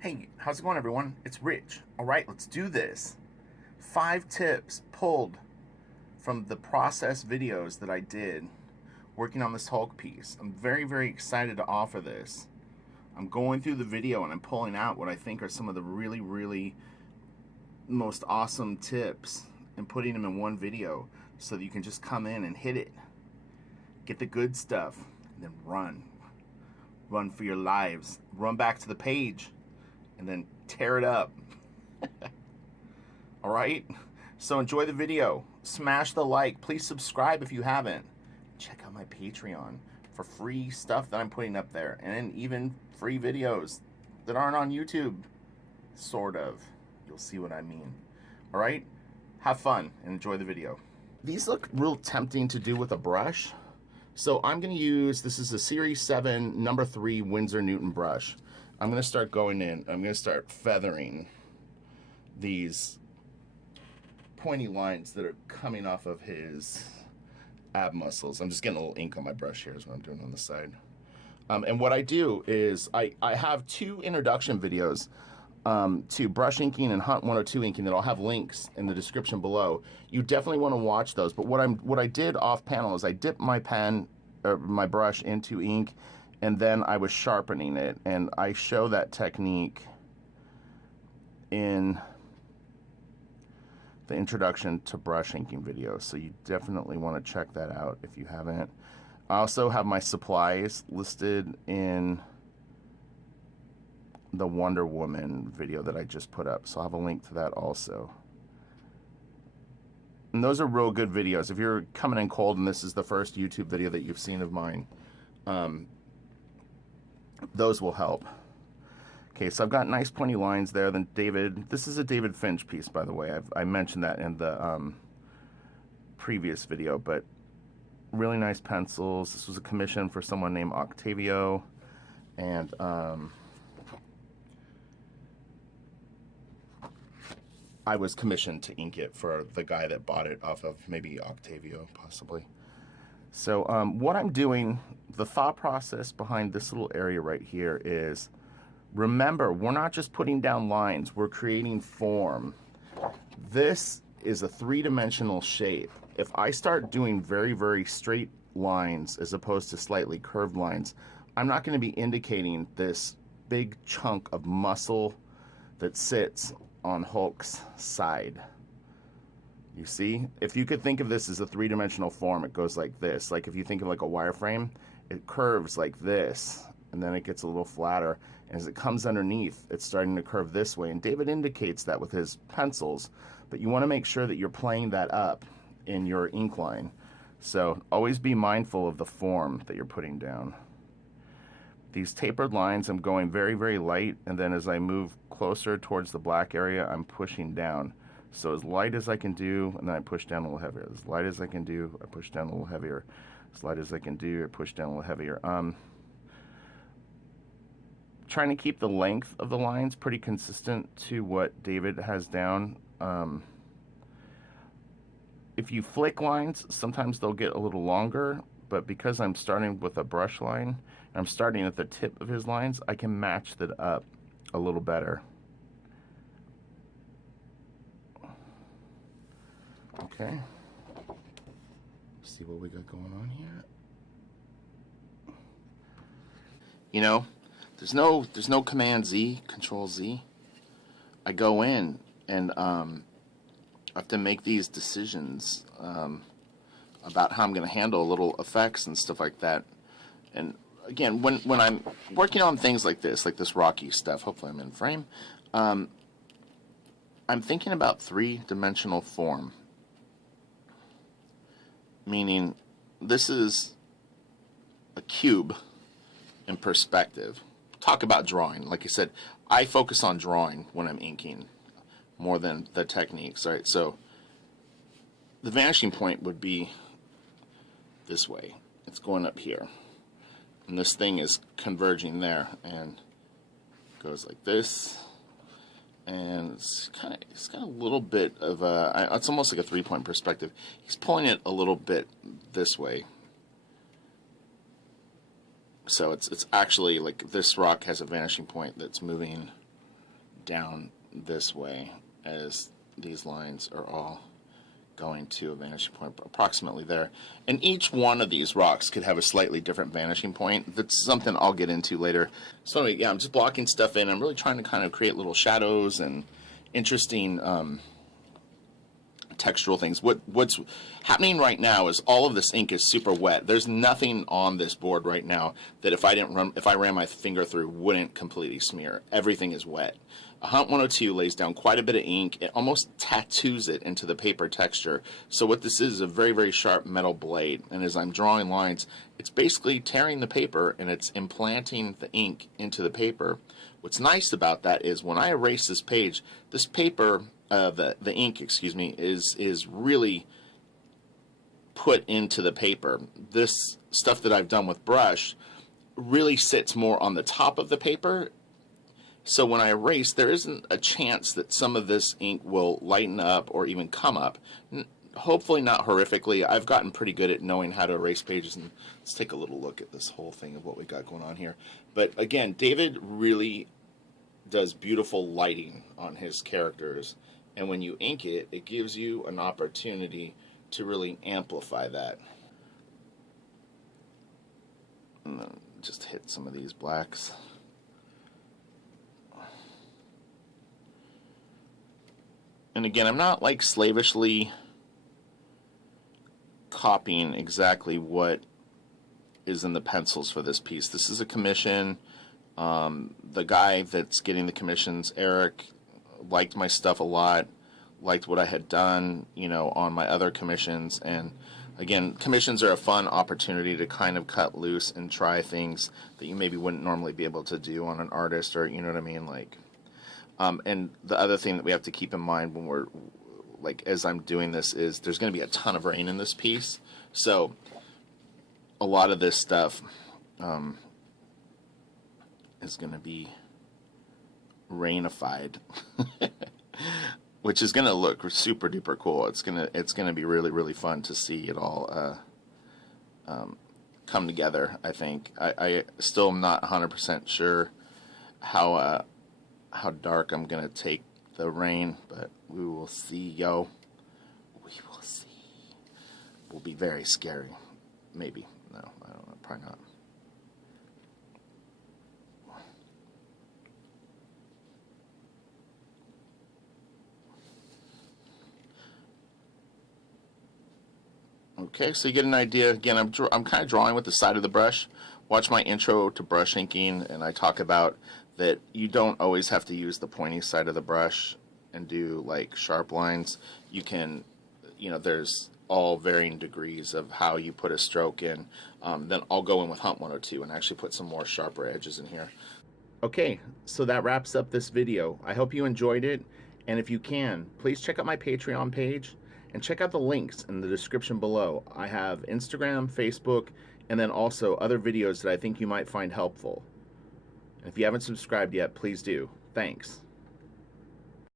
Hey, how's it going, everyone? It's Rich. All right, let's do this. 5 tips pulled from the process videos that I did working on this Hulk piece. I'm very, very excited to offer this. I'm going through the video and I'm pulling out what I think are some of the really, really most awesome tips and putting them in one video so that you can just come in and hit it. Get the good stuff and then run. Run for your lives. Run back to the page and then tear it up. All right, so enjoy the video. Smash the like. Please subscribe if you haven't. Check out my Patreon for free stuff that I'm putting up there, and even free videos that aren't on YouTube. Sort of. You'll see what I mean. All right, have fun and enjoy the video. These look real tempting to do with a brush, so I'm going to use, this is a Series 7 number 3 Winsor Newton brush. I'm going to start going in. I'm going to start feathering these pointy lines that are coming off of his ab muscles. I'm just getting a little ink on my brush here is what I'm doing on the side. And what I do is I have 2 introduction videos to brush inking and Hunt 102 inking that I'll have links in the description below. You definitely want to watch those. But what I did off panel is I dipped my pen or my brush into ink, and then I was sharpening it, and I show that technique in the introduction to brush inking video, so you definitely want to check that out if you haven't. I also have my supplies listed in the Wonder Woman video that I just put up, so I'll have a link to that also. And those are real good videos. If you're coming in cold and this is the first YouTube video that you've seen of mine, those will help. Okay, so I've got nice pointy lines there. Then this is a David Finch piece, by the way. I mentioned that in the previous video, but really nice pencils. This was a commission for someone named Octavio, and I was commissioned to ink it for the guy that bought it off of maybe Octavio, possibly. So what I'm doing, the thought process behind this little area right here is, remember, we're not just putting down lines, we're creating form. This is a 3-dimensional shape. If I start doing very, very straight lines as opposed to slightly curved lines, I'm not going to be indicating this big chunk of muscle that sits on Hulk's side. You see, if you could think of this as a 3-dimensional form, it goes like this. Like if you think of like a wireframe, it curves like this, and then it gets a little flatter. And as it comes underneath, it's starting to curve this way. And David indicates that with his pencils, but you want to make sure that you're playing that up in your ink line. So always be mindful of the form that you're putting down. These tapered lines, I'm going very, very light, and then as I move closer towards the black area, I'm pushing down. So as light as I can do, and then I push down a little heavier. As light as I can do, I push down a little heavier. As light as I can do, I push down a little heavier. Trying to keep the length of the lines pretty consistent to what David has down. If you flick lines, sometimes they'll get a little longer, but because I'm starting with a brush line, I'm starting at the tip of his lines, I can match that up a little better. Okay, let's see what we got going on here. You know, there's no Command Z, Control Z. I go in and I have to make these decisions about how I'm going to handle little effects and stuff like that. And again, when I'm working on things like this rocky stuff, hopefully I'm in frame, I'm thinking about 3-dimensional form. Meaning, this is a cube in perspective. Talk about drawing. Like I said, I focus on drawing when I'm inking more than the techniques. Right? So the vanishing point would be this way. It's going up here, and this thing is converging there, and goes like this. And it's got a little bit of a, it's almost like a 3-point perspective. He's pulling it a little bit this way. So it's actually like this rock has a vanishing point that's moving down this way, as these lines are all going to a vanishing point approximately there. And each one of these rocks could have a slightly different vanishing point. That's something I'll get into later. So anyway, yeah, I'm just blocking stuff in. I'm really trying to kind of create little shadows and interesting textural things. What's happening right now is all of this ink is super wet. There's nothing on this board right now that if I ran my finger through wouldn't completely smear. Everything is wet. A Hunt 102 lays down quite a bit of ink. It almost tattoos it into the paper texture. So what this is a very, very sharp metal blade. And as I'm drawing lines, it's basically tearing the paper and it's implanting the ink into the paper. What's nice about that is when I erase this page, this paper, the ink, excuse me, is really put into the paper. This stuff that I've done with brush really sits more on the top of the paper. So when I erase, there isn't a chance that some of this ink will lighten up or even come up. Hopefully not horrifically. I've gotten pretty good at knowing how to erase pages. And let's take a little look at this whole thing of what we got going on here. But again, David really does beautiful lighting on his characters. And when you ink it, it gives you an opportunity to really amplify that. And then just hit some of these blacks. And again, I'm not like slavishly copying exactly what is in the pencils for this piece. This is a commission. The guy that's getting the commissions, Eric, liked my stuff a lot, liked what I had done, you know, on my other commissions. And again, commissions are a fun opportunity to kind of cut loose and try things that you maybe wouldn't normally be able to do on an artist, or you know what I mean, like. And the other thing that we have to keep in mind when we're, like, as I'm doing this is there's going to be a ton of rain in this piece. So a lot of this stuff is going to be rainified, which is going to look super duper cool. It's gonna be really, really fun to see it all come together, I think. I still am not 100% sure how dark I'm going to take the rain, but we will see, yo. We will see. Will be very scary. Maybe. No, I don't know. Probably not. Okay, so you get an idea. Again, I'm kind of drawing with the side of the brush. Watch my intro to brush inking, and I talk about that you don't always have to use the pointy side of the brush and do like sharp lines. You can, you know, there's all varying degrees of how you put a stroke in. Then I'll go in with Hunt 102 and actually put some more sharper edges in here. Okay, so that wraps up this video. I hope you enjoyed it, and if you can, please check out my Patreon page and check out the links in the description below. I have Instagram, Facebook, and then also other videos that I think you might find helpful. And if you haven't subscribed yet, please do. Thanks.